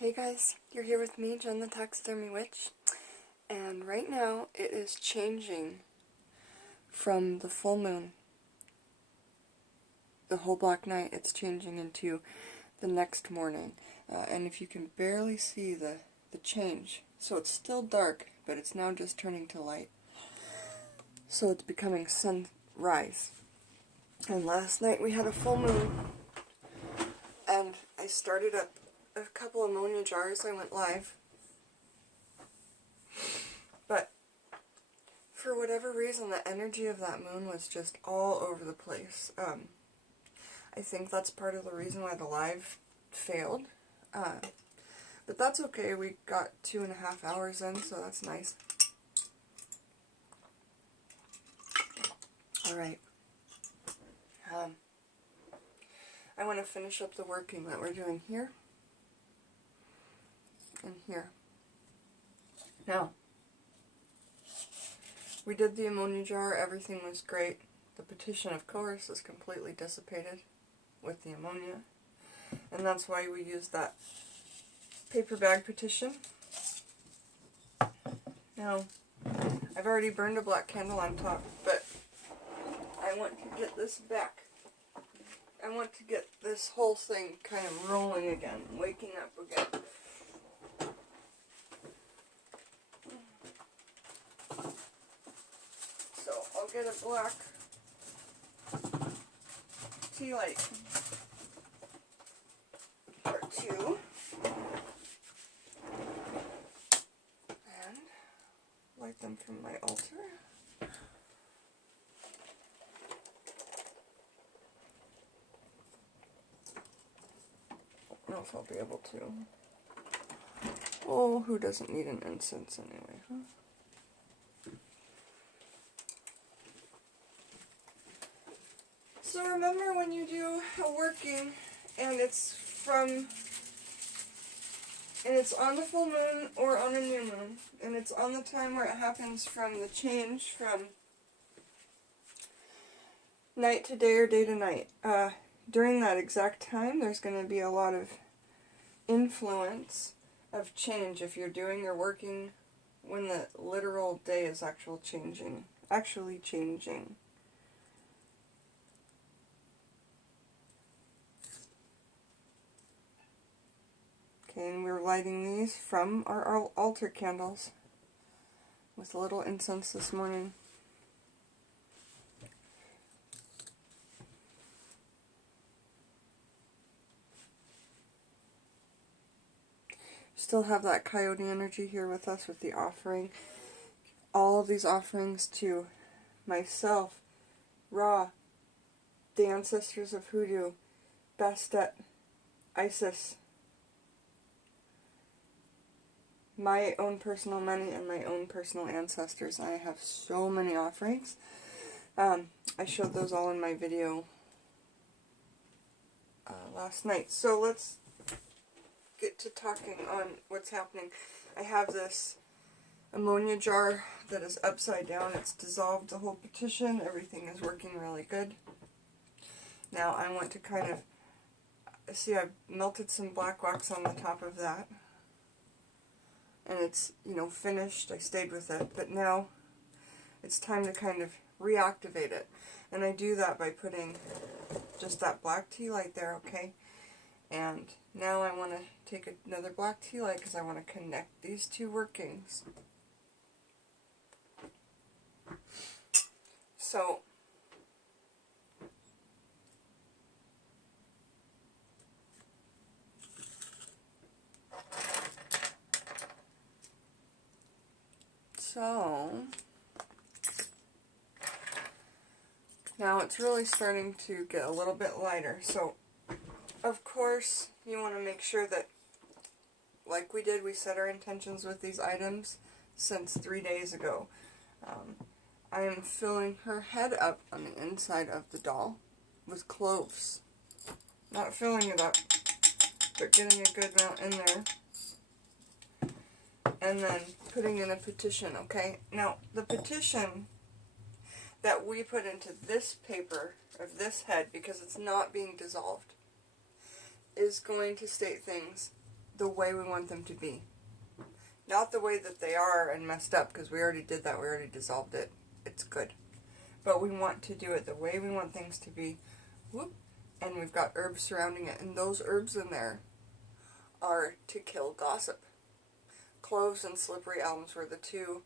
Hey guys, you're here with me, Jen the Taxidermy Witch, and right now it is changing from the full moon, the whole black night, it's changing into the next morning, and if you can barely see the change, so it's still dark, but it's now just turning to light, so it's becoming sunrise, and last night we had a full moon, and I started up a couple ammonia jars. I went live, but for whatever reason the energy of that moon was just all over the place. I think that's part of the reason why the live failed, but that's okay. We got 2.5 hours in, so that's nice. Alright, I want to finish up the working that we're doing here and here. Now, we did the ammonia jar, everything was great. The petition, of course, is completely dissipated with the ammonia, and that's why we used that paper bag petition. Now, I've already burned a black candle on top, but I want to get this back. I want to get this whole thing kind of rolling again, waking up again. So I'll get a black tea light or two and light them from my altar. I don't know if I'll be able to. Oh, who doesn't need an incense anyway, huh? So remember when you do a working and it's on the full moon or on a new moon, and it's on the time where it happens from the change from night to day or day to night. During that exact time, there's going to be a lot of influence of change if you're doing your working when the literal day is actually changing. Okay, and we're lighting these from our altar candles with a little incense this morning. Still have that coyote energy here with us with the offering. All of these offerings to myself, Ra, the ancestors of Hoodoo, Bastet, Isis, my own personal money, and my own personal ancestors. I have so many offerings. I showed those all in my video last night. So let's get to talking on what's happening. I have this ammonia jar that is upside down. It's dissolved the whole petition. Everything is working really good. Now I want to kind of see, I've melted some black wax on the top of that, and it's, you know, finished. I stayed with it, but now it's time to kind of reactivate it, and I do that by putting just that black tea light there, okay? And now I want to take another black tea light because I want to connect these two workings. So now it's really starting to get a little bit lighter. So of course you want to make sure that, like we did, we set our intentions with these items since 3 days ago. I am filling her head up on the inside of the doll with cloves. Not filling it up, but getting a good amount in there. And then putting in a petition, okay? Now, the petition that we put into this paper of this head, because it's not being dissolved, is going to state things the way we want them to be. Not the way that they are and messed up, because we already did that. We already dissolved it. It's good. But we want to do it the way we want things to be. Whoop. And we've got herbs surrounding it. And those herbs in there are to kill gossip. Cloves and slippery elms were the two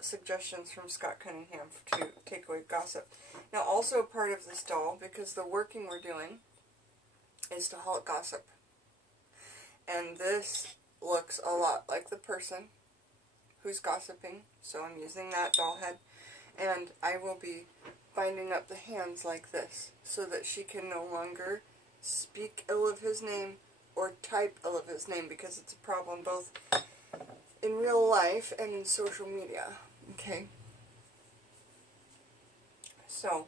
suggestions from Scott Cunningham to take away gossip. Now, also part of this doll, because the working we're doing is to halt gossip. And this looks a lot like the person who's gossiping, so I'm using that doll head. And I will be binding up the hands like this, so that she can no longer speak ill of his name or type ill of his name, because it's a problem both in real life and in social media. Okay? So,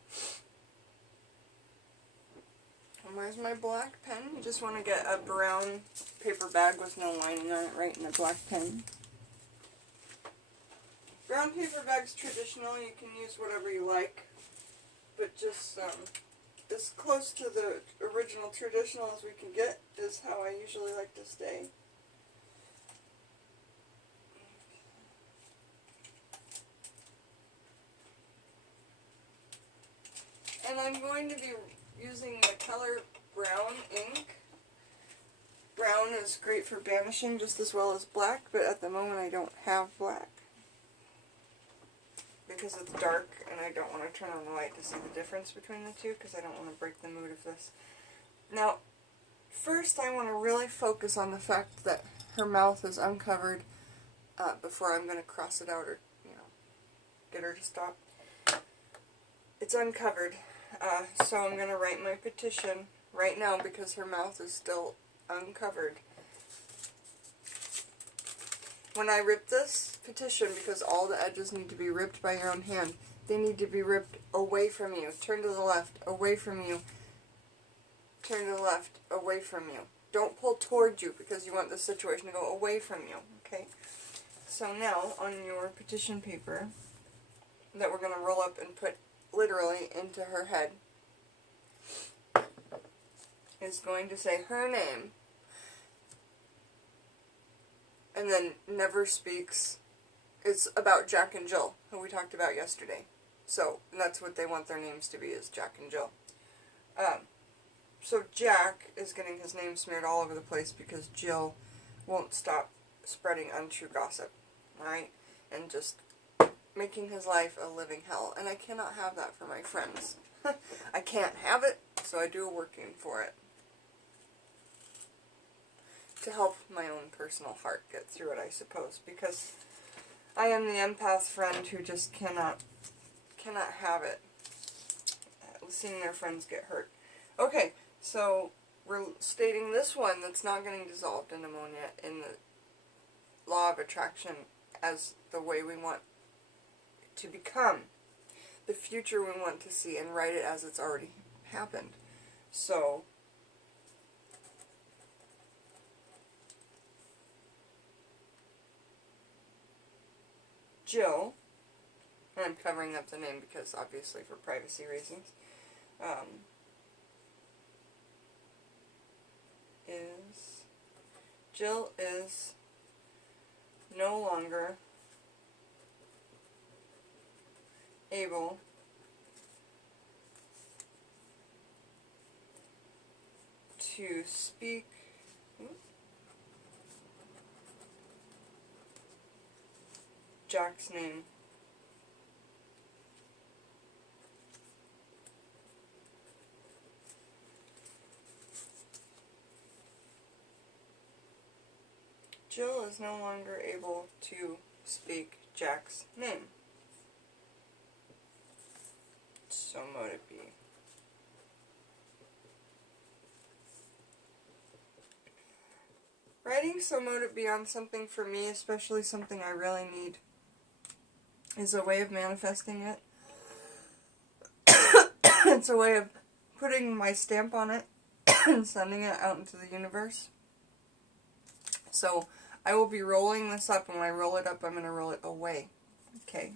where's my black pen? You just want to get a brown paper bag with no lining on it, right, and a black pen. Brown paper bag's traditional. You can use whatever you like, but just as close to the original traditional as we can get is how I usually like to stay. And I'm going to be using the color brown ink. Brown is great for banishing just as well as black, but at the moment I don't have black, because it's dark and I don't want to turn on the light to see the difference between the two, because I don't want to break the mood of this. Now, first I want to really focus on the fact that her mouth is uncovered before I'm going to cross it out or, get her to stop. It's uncovered, so I'm going to write my petition right now because her mouth is still uncovered. When I rip this petition, because all the edges need to be ripped by your own hand, they need to be ripped away from you. Turn to the left, away from you. Turn to the left, away from you. Don't pull toward you, because you want this situation to go away from you. Okay? So now, on your petition paper, that we're going to roll up and put literally into her head, is going to say her name, and then never speaks. It's about Jack and Jill, who we talked about yesterday. So that's what they want their names to be, is Jack and Jill. So Jack is getting his name smeared all over the place because Jill won't stop spreading untrue gossip, alright? And just making his life a living hell. And I cannot have that for my friends. I can't have it, so I do a working for it. To help my own personal heart get through it, I suppose, because I am the empath friend who just cannot have it, seeing their friends get hurt. Okay, so we're stating this one that's not getting dissolved in ammonia in the law of attraction as the way we want to become, the future we want to see, and write it as it's already happened. So, Jill, and I'm covering up the name because obviously for privacy reasons, Jill is no longer able to speak Jack's name. Jill is no longer able to speak Jack's name. So mote it be. Writing so mote it be on something for me, especially something I really need, is a way of manifesting it. It's a way of putting my stamp on it and sending it out into the universe. So I will be rolling this up, and when I roll it up, I'm going to roll it away. Okay?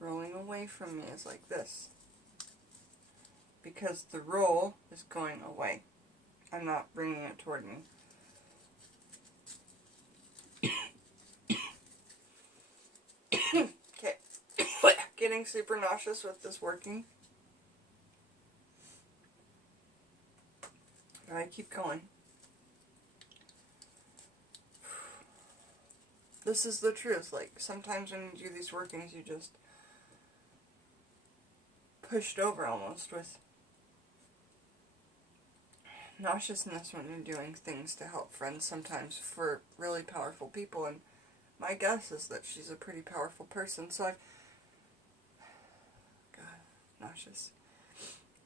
Rolling away from me is like this, because the roll is going away. I'm not bringing it toward me. getting super nauseous with this working. But I keep going. This is the truth. Like, sometimes when you do these workings, you just pushed over almost with nauseousness when you're doing things to help friends, sometimes for really powerful people. And my guess is that she's a pretty powerful person. So nauseous.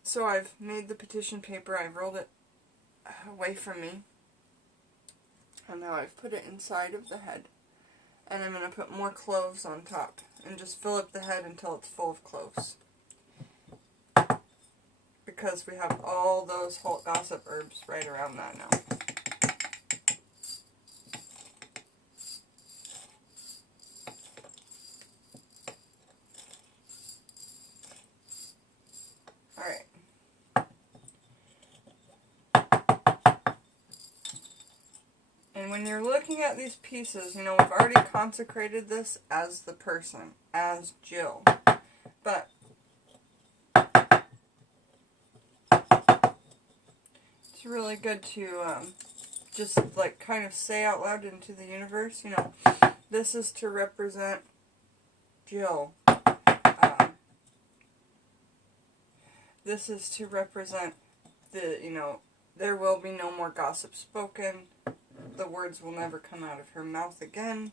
So I've made the petition paper, I've rolled it away from me, and now I've put it inside of the head, and I'm going to put more cloves on top, and just fill up the head until it's full of cloves, because we have all those whole gossip herbs right around that now. Alright. And when you're looking at these pieces, you know, we've already consecrated this as the person, as Jill. But it's really good to just like kind of say out loud into the universe, you know, this is to represent Jill. This is to represent the, you know, there will be no more gossip spoken. The words will never come out of her mouth again.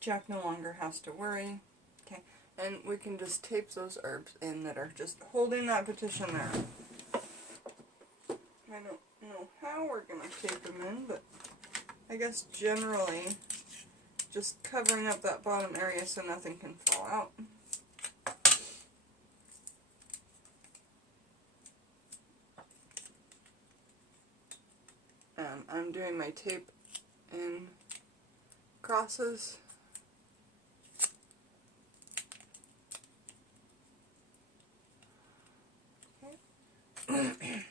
Jack no longer has to worry. Okay, and we can just tape those herbs in that are just holding that petition there. I don't know how we're going to tape them in, but I guess generally just covering up that bottom area so nothing can fall out. I'm doing my tape in crosses. Okay.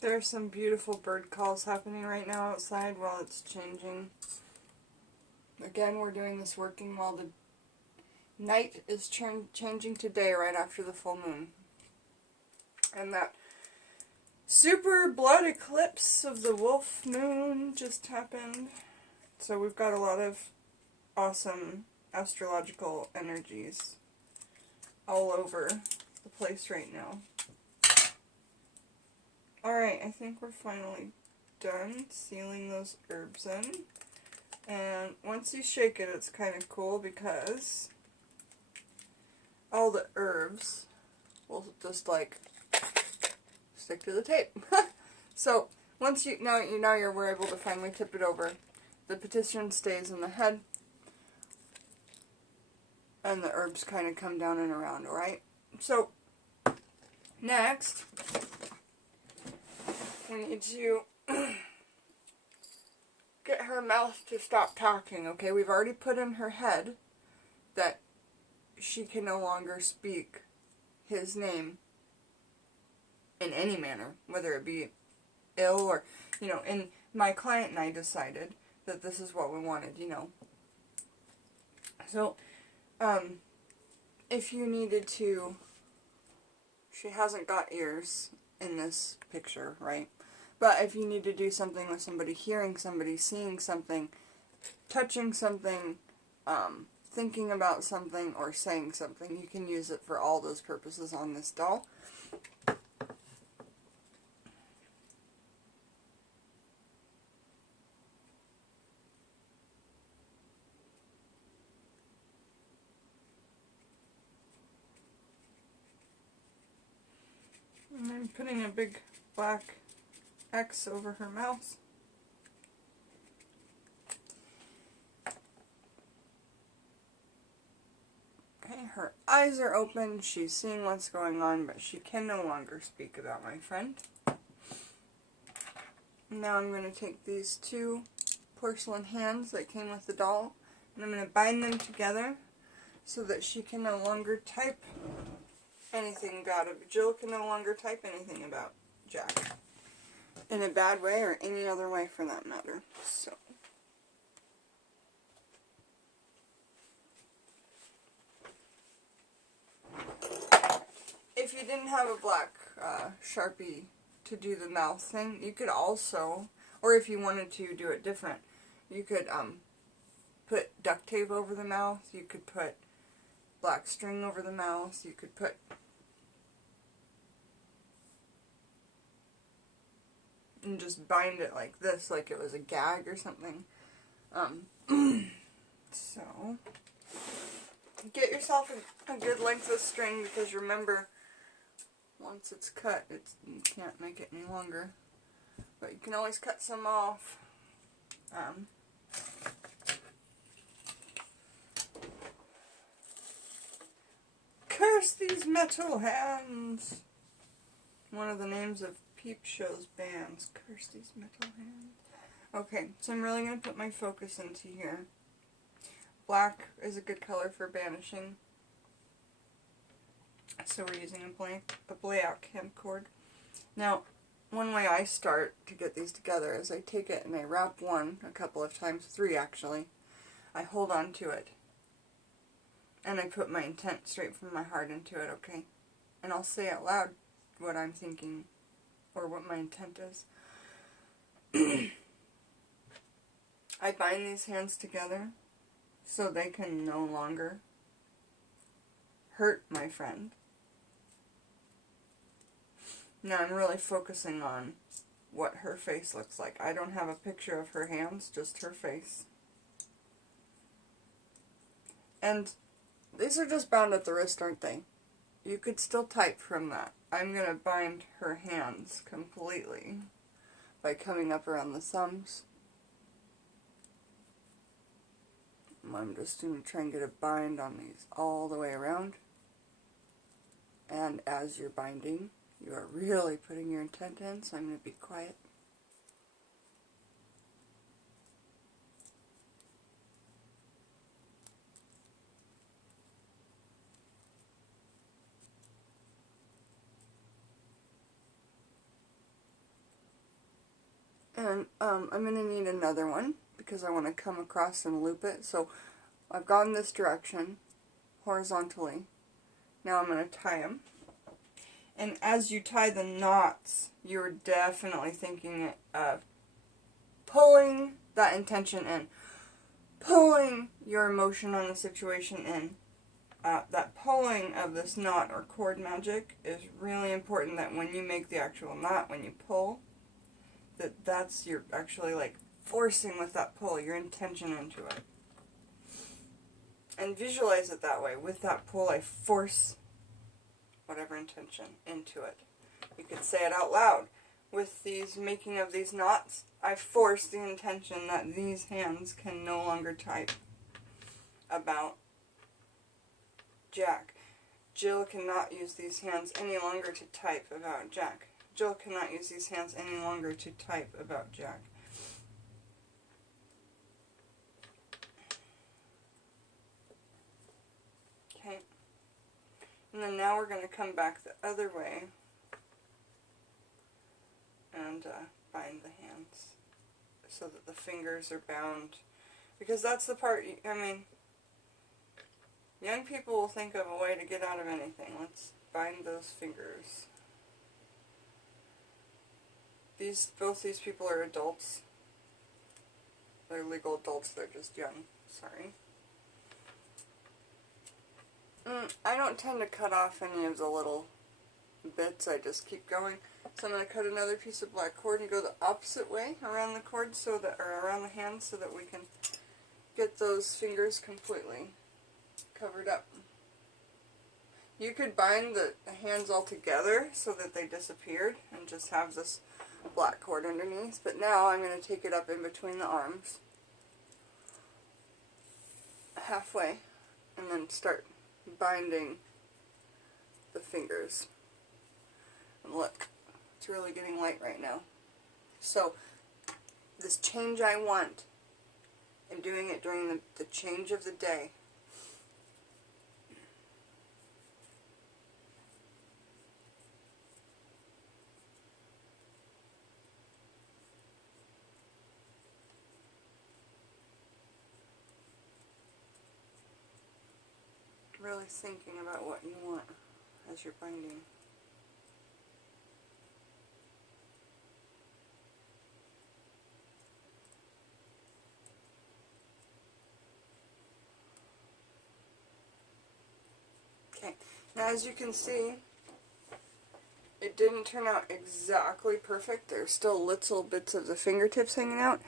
There are some beautiful bird calls happening right now outside while it's changing. Again, we're doing this working while the night is changing to day right after the full moon. And that super blood eclipse of the wolf moon just happened. So we've got a lot of awesome astrological energies all over the place right now. Alright, I think we're finally done sealing those herbs in. And once you shake it, it's kind of cool because all the herbs will just like stick to the tape. So once now you're able to finally tip it over. The petition stays in the head, and the herbs kind of come down and around. Alright, so next we need to get her mouth to stop talking, okay? We've already put in her head that she can no longer speak his name in any manner, whether it be ill or, you know, and my client and I decided that this is what we wanted, you know. So, if you needed to, she hasn't got ears in this picture, right? But if you need to do something with somebody, hearing somebody, seeing something, touching something, thinking about something, or saying something, you can use it for all those purposes on this doll. And I'm putting a big black X over her mouth. Okay, her eyes are open, she's seeing what's going on, but she can no longer speak about my friend. Now I'm going to take these two porcelain hands that came with the doll, and I'm going to bind them together so that she can no longer type anything about it. Jill can no longer type anything about Jack in a bad way or any other way for that matter. So if you didn't have a black Sharpie to do the mouth thing, you could also, or if you wanted to do it different, you could put duct tape over the mouth, you could put black string over the mouth, you could put and just bind it like this, like it was a gag or something. So get yourself a good length of string, because remember, once it's cut, you can't make it any longer. But you can always cut some off. Curse these metal hands! One of the names of Peep Show's bands. Curse these metal hands. Okay, so I'm really going to put my focus into here. Black is a good color for banishing. So we're using a layout camcord. Now, one way I start to get these together is I take it and I wrap one a couple of times, 3 actually. I hold on to it. And I put my intent straight from my heart into it, okay? And I'll say out loud what I'm thinking or what my intent is. I bind these hands together so they can no longer hurt my friend. Now I'm really focusing on what her face looks like. I don't have a picture of her hands, just her face. And these are just bound at the wrist, aren't they? You could still type from that. I'm going to bind her hands completely by coming up around the thumbs. I'm just going to try and get a bind on these all the way around. And as you're binding, you are really putting your intent in, so I'm going to be quiet. And I'm going to need another one because I want to come across and loop it. So I've gone this direction horizontally. Now I'm going to tie them. And as you tie the knots, you're definitely thinking of pulling that intention in. Pulling your emotion on the situation in. That pulling of this knot or cord magic is really important, that when you make the actual knot, when you pull, that's you're actually like forcing with that pull your intention into it. And visualize it that way. With that pull, I force whatever intention into it. You could say it out loud. With these making of these knots, I force the intention that these hands can no longer type about Jack. Jill cannot use these hands any longer to type about Jack. Jill cannot use these hands any longer to type about Jack. Okay. And then now we're going to come back the other way and bind the hands so that the fingers are bound. Because that's the part, I mean, young people will think of a way to get out of anything. Let's bind those fingers. Both these people are adults. They're legal adults, they're just young. Sorry. I don't tend to cut off any of the little bits, I just keep going. So I'm going to cut another piece of black cord and go the opposite way around the cord, or around the hand, so that we can get those fingers completely covered up. You could bind the hands all together so that they disappeared and just have this black cord underneath, but now I'm going to take it up in between the arms, halfway, and then start binding the fingers. And look, it's really getting light right now. So, this change I want, I'm doing it during the change of the day. Really thinking about what you want as you're binding. Okay, now as you can see, it didn't turn out exactly perfect. There's still little bits of the fingertips hanging out.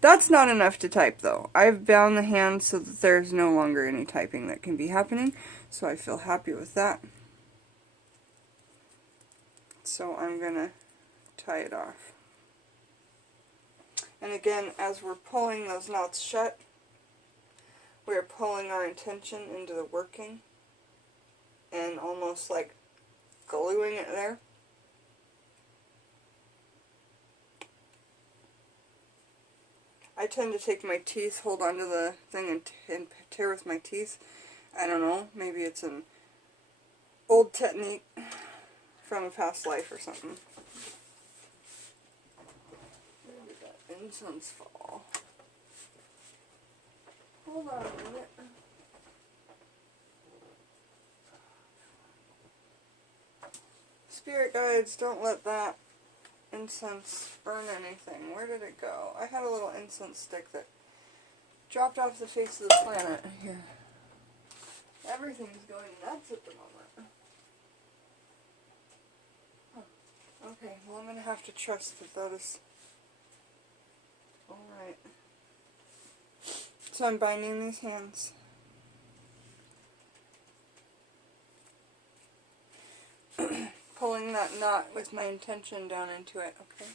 That's not enough to type though. I've bound the hand so that there's no longer any typing that can be happening, so I feel happy with that. So I'm going to tie it off. And again, as we're pulling those knots shut, we're pulling our intention into the working and almost like gluing it there. I tend to take my teeth, hold onto the thing and tear with my teeth. I don't know, maybe it's an old technique from a past life or something. Where did that incense fall? Hold on a minute. Spirit guides, don't let that incense burn anything. Where did it go? I had a little incense stick that dropped off the face of the planet. Here. Everything's going nuts at the moment. Huh. Okay, well I'm going to have to trust that that is alright. So I'm binding these hands. Pulling that knot with my intention down into it, okay?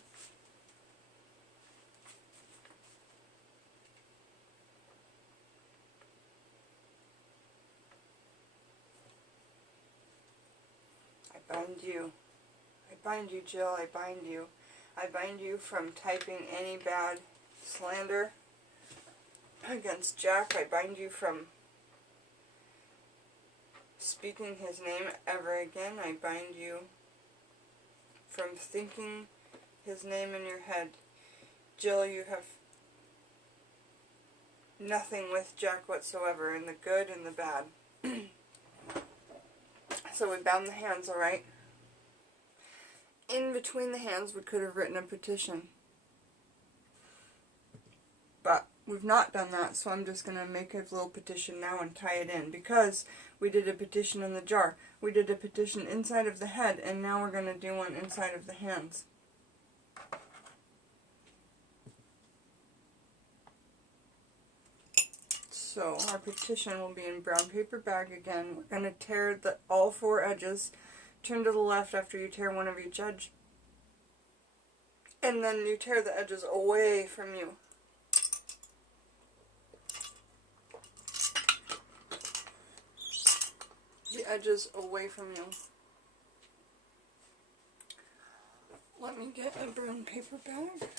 I bind you. I bind you, Jill. I bind you. I bind you from typing any bad slander against Jack. I bind you from speaking his name ever again. I bind you from thinking his name in your head. Jill, you have nothing with Jack whatsoever, in the good and the bad. So we bound the hands, alright? In between the hands we could have written a petition. But we've not done that, so I'm just going to make a little petition now and tie it in, because we did a petition in the jar. We did a petition inside of the head, and now we're going to do one inside of the hands. So our petition will be in brown paper bag again. We're going to tear all four edges. Turn to the left after you tear one of each edge. And then you tear the edges away from you. The edges away from you. Let me get a brown paper bag.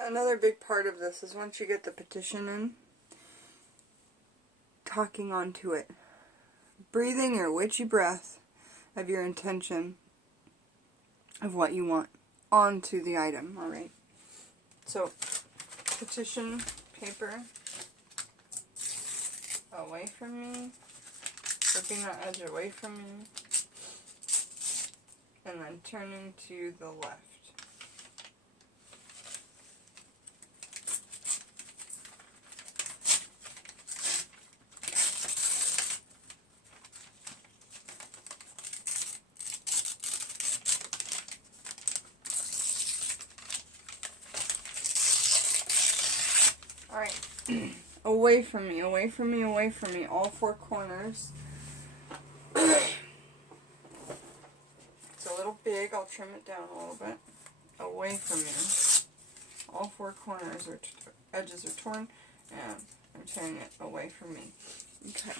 Another big part of this is once you get the petition in, talking onto it. Breathing your witchy breath of your intention of what you want onto the item, alright? So, petition paper away from me, flipping that edge away from me, and then turning to the left. Alright, Away from me, away from me, away from me. All four corners. It's a little big. I'll trim it down a little bit. Away from me. All four corners or edges are torn, and I'm tearing it away from me. Okay.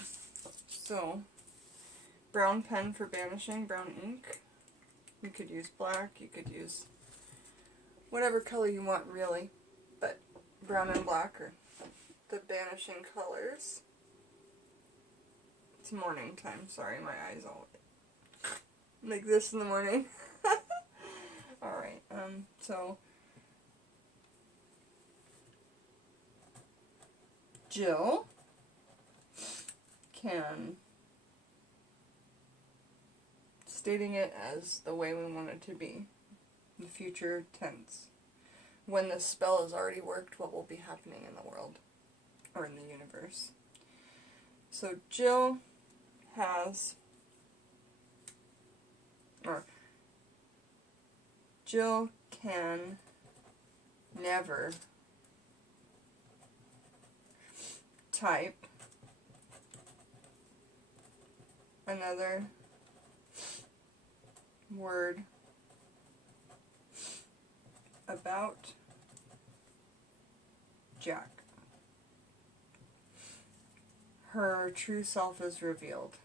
So, brown pen for banishing, brown ink. You could use black, you could use whatever color you want really, but brown and black are the banishing colors. It's morning time, sorry, my eyes all like this in the morning. Alright, so Jill can, stating it as the way we want it to be, in the future tense. When the spell has already worked, what will be happening in the world, or in the universe. So Jill has, or Jill can never type another word about Jack. Her true self is revealed.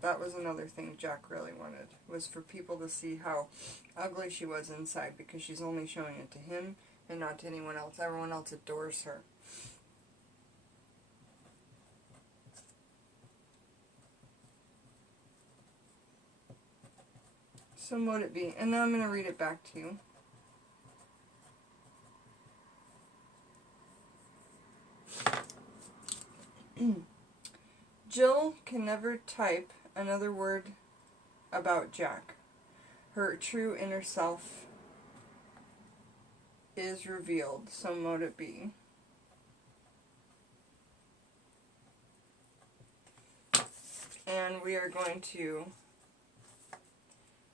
That was another thing Jack really wanted, was for people to see how ugly she was inside, because she's only showing it to him and not to anyone else. Everyone else adores her. So what would it be? And now I'm going to read it back to you. Jill can never type another word about Jack. Her true inner self is revealed. So mote it be. And we are going to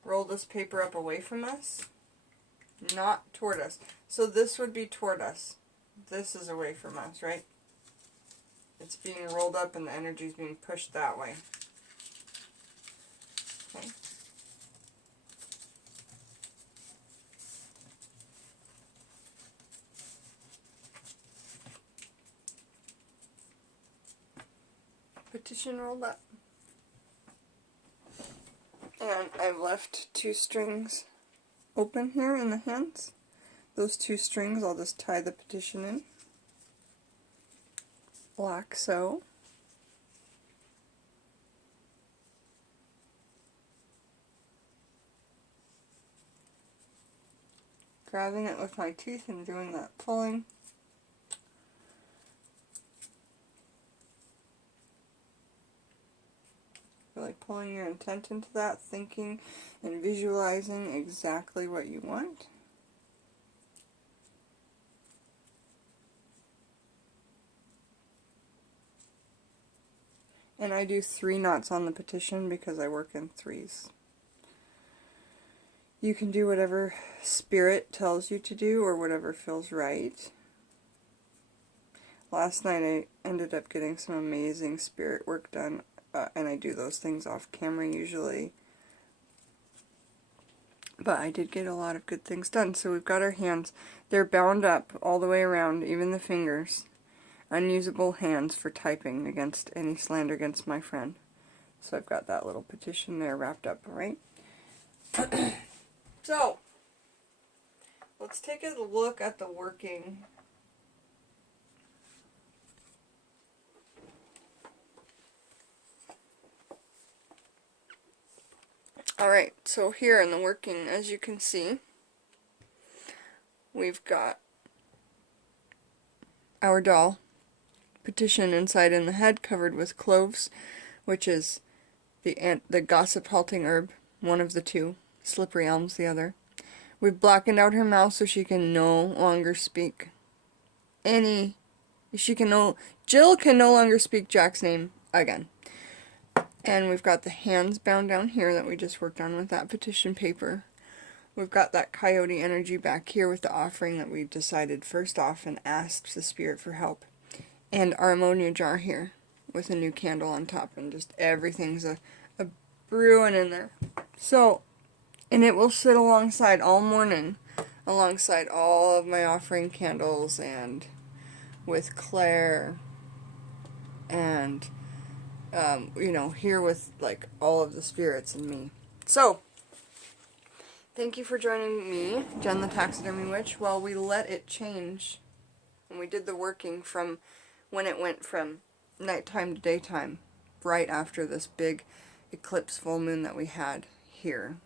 roll this paper up away from us, not toward us. So this would be toward us. This is away from us, right? It's being rolled up and the energy is being pushed that way. Okay. Petition rolled up. And I've left 2 strings open here in the hands. Those 2 strings, I'll just tie the petition in. Like so. Grabbing it with my teeth and doing that pulling. Really pulling your intent into that, thinking and visualizing exactly what you want. And I do 3 knots on the petition because I work in 3s. You can do whatever spirit tells you to do or whatever feels right. Last night I ended up getting some amazing spirit work done, and I do those things off camera usually. But I did get a lot of good things done. So we've got our hands. They're bound up all the way around, even the fingers. Unusable hands for typing against any slander against my friend. So I've got that little petition there wrapped up, alright? So, let's take a look at the working. Alright, so here in the working, as you can see, we've got our doll. Petition inside in the head, covered with cloves, which is the gossip halting herb, one of the 2. Slippery elm's the other. We've blackened out her mouth so she can no longer speak Jill can no longer speak Jack's name again. And we've got the hands bound down here that we just worked on with that petition paper. We've got that coyote energy back here with the offering that we decided first off and asked the spirit for help. And our ammonia jar here with a new candle on top, and just everything's a brewing in there. So, and it will sit alongside all morning, alongside all of my offering candles, and with Claire, and you know, here with like all of the spirits and me. So, thank you for joining me, Jen the Taxidermy Witch, while we let it change. And we did the working from when it went from nighttime to daytime, right after this big eclipse full moon that we had here.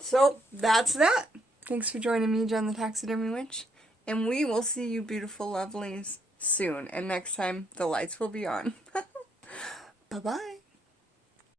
So, that's that. Thanks for joining me, Jen the Taxidermy Witch. And we will see you beautiful lovelies soon. And next time, the lights will be on. Bye-bye.